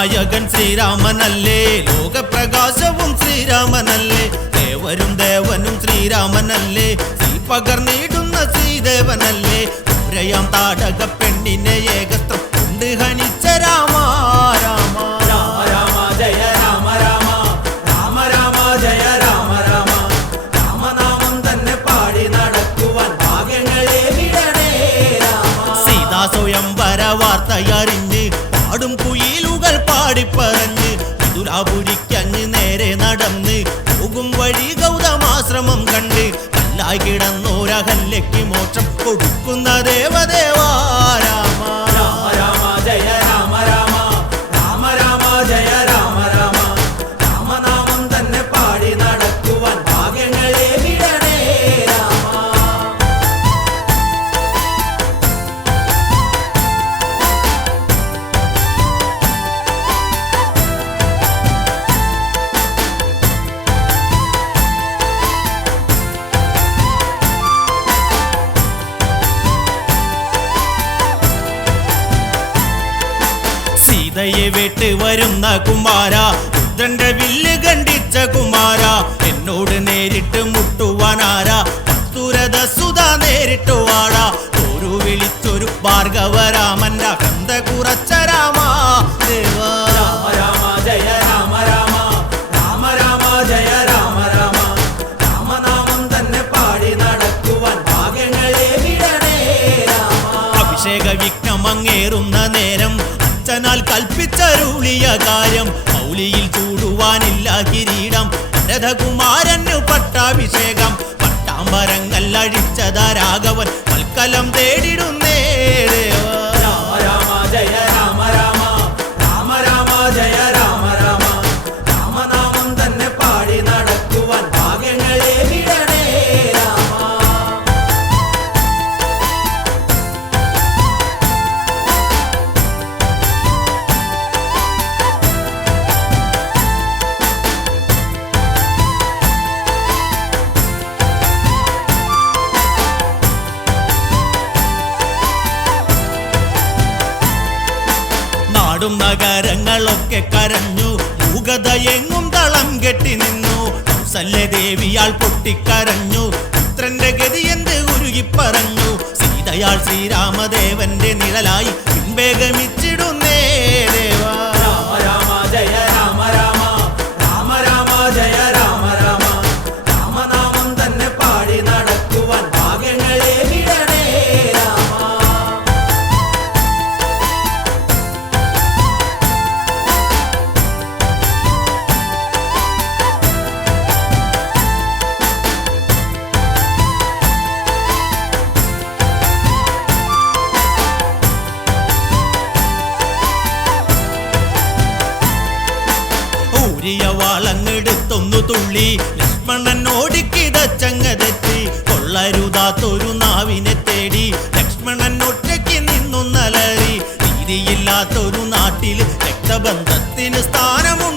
ലോകനായകൻ ശ്രീരാമനല്ലേ, ലോകപ്രകാശവും ശ്രീരാമനല്ലേ, ദേവരും ദേവനും ശ്രീരാമനല്ലേ, ശ്രീ പകർന്നിടുന്ന ശ്രീദേവനല്ലേ, ൂരയാം താടക പെണ്ണിനെ ഏകസ്ത്രം കൊണ്ട് ഹനിച്ച രാമ രാമ രാമ രാമ ജയ രാമ രാമ രാമ രാമ ജയ രാമ രാമ രാമനാമം തന്നെ പാടി നടക്കുവാൻ ഭാഗ്യങ്ങളെ വിടണേ രാമ. സീതാ സ്വയംവര വാർത്തയറിഞ്ഞ് പാടും കുയിലുകൾ പാടിപ്പറഞ്ഞ് വിതുരാപുരിക്കഞ്ഞ് നേരെ നടന്ന് പോകും വഴി ഗൗതമാശ്രമം കണ്ട് കല്ലായി കിടന്നോരഹല്യയ്ക്ക് മോക്ഷം കൊടുക്കുന്ന ദേവദേവാ രാമ രാമ രാമ ജയ രാമ രാമ രാമ രാമ ജയ രാമ രാമ രാമനാമം തന്നെ പാടി നടക്കുവാൻ ഭാഗ്യങ്ങളെ വിടണേ രാമ. സീതയെ വിട്ട് വരുന്ന കുമാര, രുദ്രന്റെ വില്ല് ഖണ്ഡിച്ച കുമാര, എന്നോട് നേരിട്ട് മുട്ടുവാനാരാ, പത്തുരഥ സുധ നേരിട്ടു വാടാ, ഒരു വിളിച്ചൊരു ഭാർഗവരാമന്റെ അകന്ത കുറച്ച രാമ ദേവ രാമ രാമ ജയ രാമ രാമ രാമ രാമ ജയ രാമ രാമ രാമനാമം തന്നെ പാടി നടക്കുവാൻ ഭാഗ്യങ്ങളെ വിടണേ രാമ. അഭിഷേക വിഘ്നമങ്ങേറുന്ന നേരം അച്ഛനാൽ കൽപ്പിച്ചരുളിയ കാര്യം, മൗലിയിൽ ചൂടുവാനില്ല കിരീടം, രഥകുമാരനു പട്ടാഭിഷേകം, പട്ടാമ്പരങ്ങൾ അഴിച്ചത രാഘവൻ കൽക്കലം തേടിടുന്നേ ദേവ രാമ രാമ ജയ രാമ രാമ രാമ രാമ ജയ രാമ രാമ രാമനാമം തന്നെ പാടി നടക്കുവാൻ ഭാഗ്യങ്ങളെ വിടണേ രാമ. നാടും നഗരങ്ങളൊക്കെ കരഞ്ഞു, മൂകതയെങ്ങും തളം കെട്ടി നിന്നു, കൗസല്യദേവിയാൾ പൊട്ടിക്കരഞ്ഞു, പുത്രന്റെ ഗതി എന്ത് ഉരുകിപ്പറഞ്ഞു, സീതയാൾ ശ്രീരാമദേവന്റെ നിഴലായി പിൻവേഗമിച്ചിടുന്നേ ദേവ രാമ രാമ ജയ രാമ രാമ രാമ രാമ ജയ രാമ രാമ രാമനാമം തന്നെ പാടി നടക്കുവാൻ ഭാഗ്യങ്ങളെ വിടണേ രാമ. ൂരിയ വാളങ്ങെടുത്തൊന്നു തുള്ളി ലക്ഷ്മണൻ ഓടിക്കിതച്ചങ്ങതെത്തി, കൊള്ളരുതാത്തൊരു നാവിനെ തേടി ലക്ഷ്മണൻ ഒറ്റയ്ക്ക് നിന്നു നലറി, നീതിയില്ലാത്തൊരു നാട്ടിൽ രക്തബന്ധത്തിന് സ്ഥാനമു